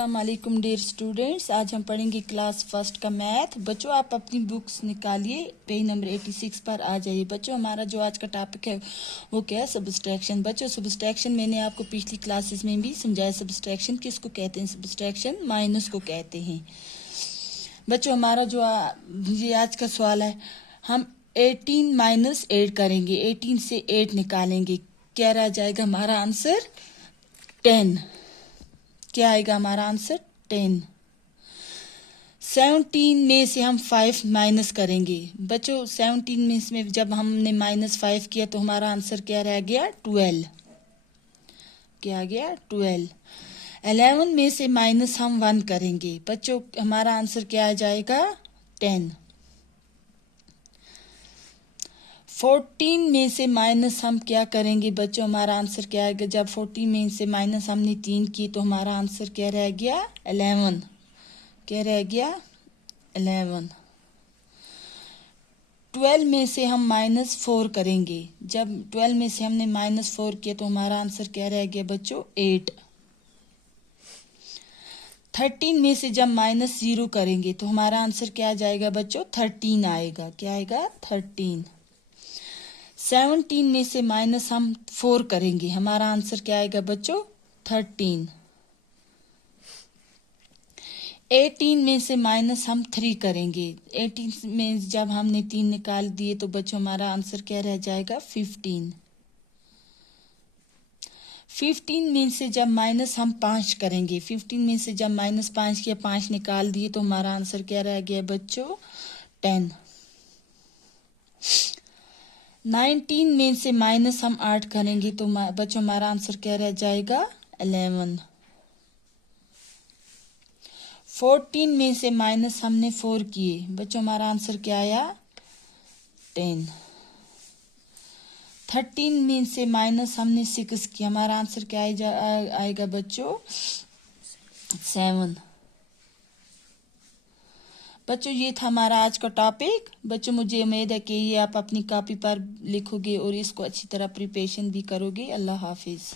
अस्सलामुअलैकुम dear students, आज हम पढ़ेंगे क्लास फर्स्ट का मैथ। बच्चों आप अपनी बुक्स निकालिए, पेज नंबर 86 पर आ जाइए। बच्चों हमारा जो आज का टॉपिक है वो क्या है? सब्सट्रैक्शन। बच्चों सब्सट्रैक्शन मैंने आपको पिछली क्लासेस में भी समझाया। सब्सट्रैक्शन किसको कहते हैं? सब्सट्रैक्शन माइनस को कहते हैं। बच्चों हमारा जो ये आज का सवाल है, हम 18 माइनस 8 करेंगे, 18 से 8 निकालेंगे, क्या रह जाएगा हमारा आंसर? 10। क्या आएगा हमारा आंसर? 10। 17 में से हम 5 माइनस करेंगे। बच्चों 17 में से जब हमने -5 किया तो हमारा आंसर क्या रह गया? 12। क्या आ गया? 12। 11 में से माइनस हम 1 करेंगे। बच्चों हमारा आंसर क्या आ जाएगा? 10। 14 में से माइनस हम क्या करेंगे? बच्चों हमारा आंसर क्या आएगा? जब 14 में से माइनस हमने 3 की तो हमारा आंसर क्या रह गया? 11। क्या रह गया? 11। 12 में से हम -4 करेंगे। जब 12 में से हमने -4 किया तो हमारा आंसर क्या रह गया बच्चों? 8। 13 में से जब -0 करेंगे तो हमारा आंसर क्या आ जाएगा बच्चों? 13 आएगा। क्या आएगा? 13। 17 में से माइनस हम 4 करेंगे, हमारा आंसर क्या आएगा बच्चों? 13। 18 में से माइनस हम 3 करेंगे। 18 में जब हमने 3 निकाल दिए तो बच्चों हमारा आंसर क्या रह जाएगा? 15। 15 में से जब माइनस हम 5 करेंगे, 15 में से जब -5 किया, 5 निकाल दिए तो हमारा आंसर क्या रह गया बच्चों? 10। 19 में से माइनस हम 8 करेंगे तो बच्चों हमारा आंसर क्या रह जाएगा? 11। 14 में से माइनस हमने 4 किए, बच्चों हमारा आंसर क्या आया? 10। 13 में से माइनस हमने 6 किया, हमारा आंसर क्या आएगा बच्चों? 7। बच्चों ये था हमारा आज का टॉपिक। बच्चों मुझे उम्मीद है कि ये आप अपनी कॉपी पर लिखोगे और इसको अच्छी तरह प्रिपरेशन भी करोगे। अल्लाह हाफिज।